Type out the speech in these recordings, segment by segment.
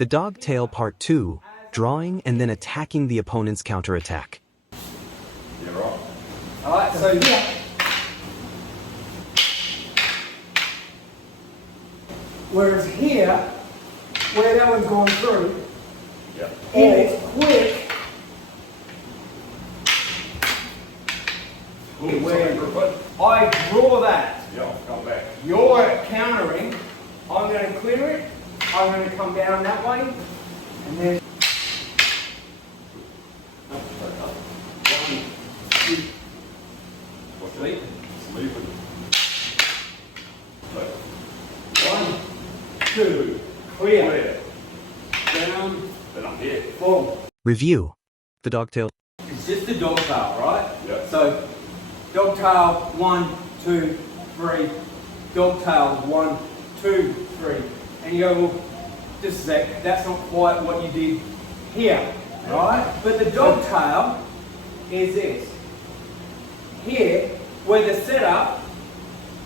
The dog tail part 2, drawing and then attacking the opponent's counterattack. You're right. Alright, so here. Whereas here, where that one's gone through, Yeah. and it's quick. Where I draw that. Yeah, come back. You're countering. I'm going to clear it. I'm going to come down that way. And then. One, two. What's sleeping? Sleeping. One, two. Clear. Down. Then I'm here. Boom. Review. The dog tail. It's just a dog tail, right? Yeah. So, dog tail, 1, 2, 3. Dog tail, 1, 2, 3. And you go, well, just a sec, that's not quite what you did here, right? But the dog tail is this. Here, where the setup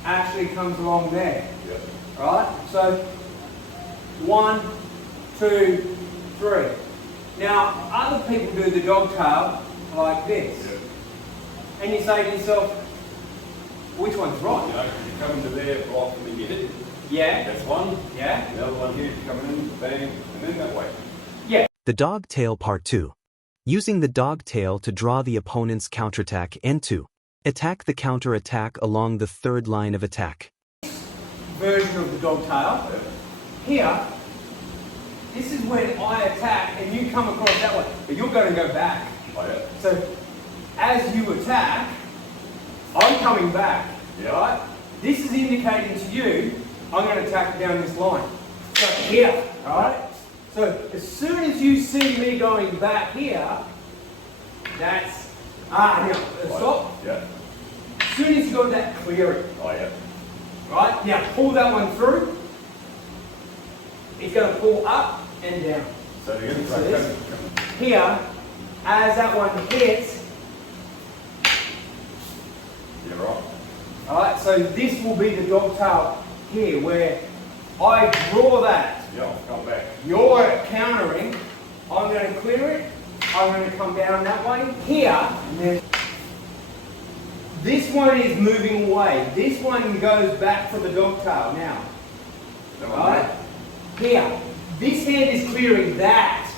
actually comes along there, Yeah. right? So, 1, 2, 3. Now, other people do the dog tail like this. Yeah. And you say to yourself, which one's You right? know, you come into there, block, and then you hit it. Yeah? That's one. Yeah? The other one here, you come in, bang, and then that way. Yeah. The dog tail part 2. Using the dog tail to draw the opponent's counterattack and to attack the counterattack along the third line of attack. Version of the dog tail. Here, this is when I attack and you come across that way, but you're going to go back. Oh, yeah. So, as you attack, I'm coming back, Yeah. right? This is indicating to you, I'm going to attack down this line. So here, right? So as soon as you see me going back here, that's, now, stop. Yeah. As soon as you got that, clear it, Oh, yeah. right? Now pull that one through. It's going to pull up and down. So again, So this, here, as that one hits, You're right. alright, so this will be the dog tail here, where I draw that. Yeah, come back. You're countering. I'm going to clear it. I'm going to come down that way. Here, and then this one is moving away. This one goes back for the dog tail now. That one Right? Here. This hand is clearing that.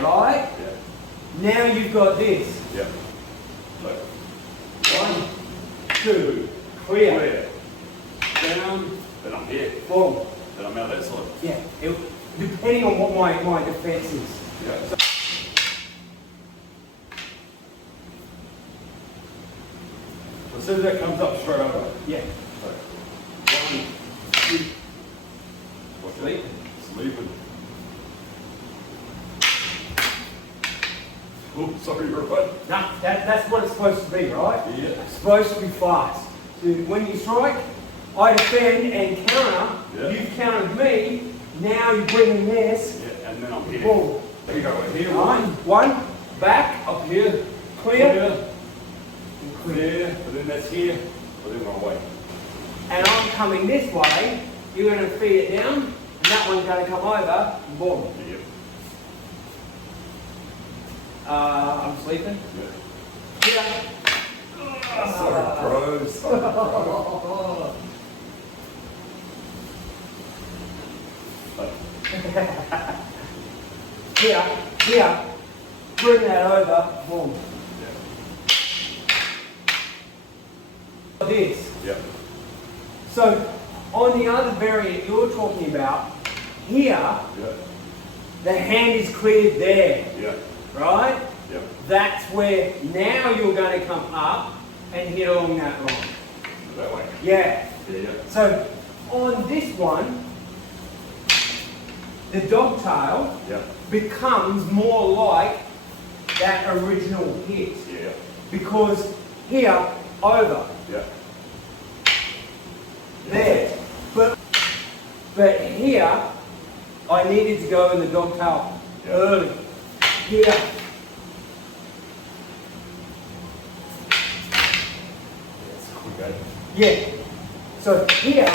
Right? there. Now you've got this. Yeah. Yeah. One, two, clear. Clear. Down. Then I'm here. Boom. Then I'm out that side. Yeah. Depending on what my defense is. Yeah. So as soon as that comes up, straight over. Yeah. So, 1, 2. What's sleeping? Sleeping. Oh, sorry, you're right. No, that's what it's supposed to be, right? Yeah. It's supposed to be fast. So when you strike, I defend and counter. Yeah. You've countered me. Now you're bringing this. Yeah, and then I'm here. Boom. There you go, right here. One, back, Up here. clear, Clear. and clear. Clear. But then that's here. But then wrong way. And I'm coming this way. You're going to feed it down, and that one's going to come over. And boom. Yeah. I'm sleeping. Yeah. Here. Sorry, bro. Sorry, bro. Here. Bring that over. Boom. Yeah. This. Yeah. So, on the other variant you're talking about, here, Yeah. the hand is cleared there, Yeah. right? Yeah. That's where now you're going to come up and hit along that line. That way. Yeah. Yeah, yeah. So, on this one, the dog tail Yeah. becomes more like that original hit. Yeah. Because here, over, Yeah. there. But here, I needed to go in the dog tail Yeah. early. Here. Okay. Yeah. So here,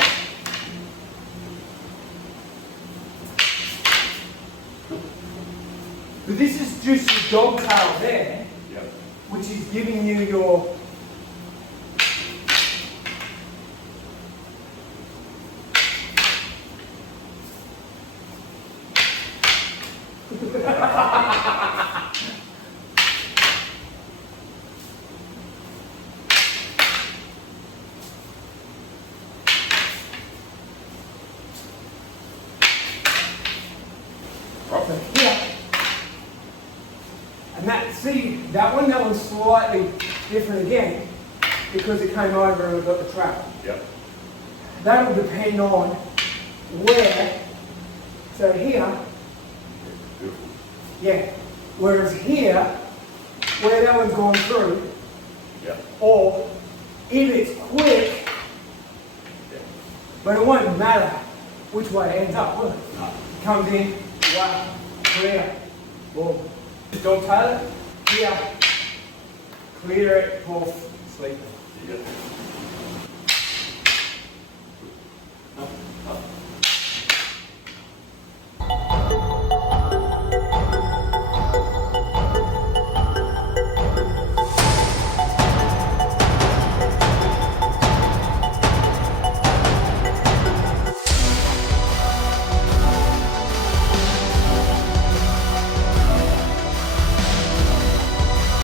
But this is just your dog tail there, Yep. which is giving you your Right. here. And that one's slightly different again because it came over and we got the trap. Yep. That'll depend on where, so here, Beautiful. yeah, whereas here, where that one's gone through, Yep. or if it's quick, Yep. but it won't matter which way it ends up, will it? No. Comes in, wow, clear, boom. Just dog tail it, here, clear it, off, sleep. You get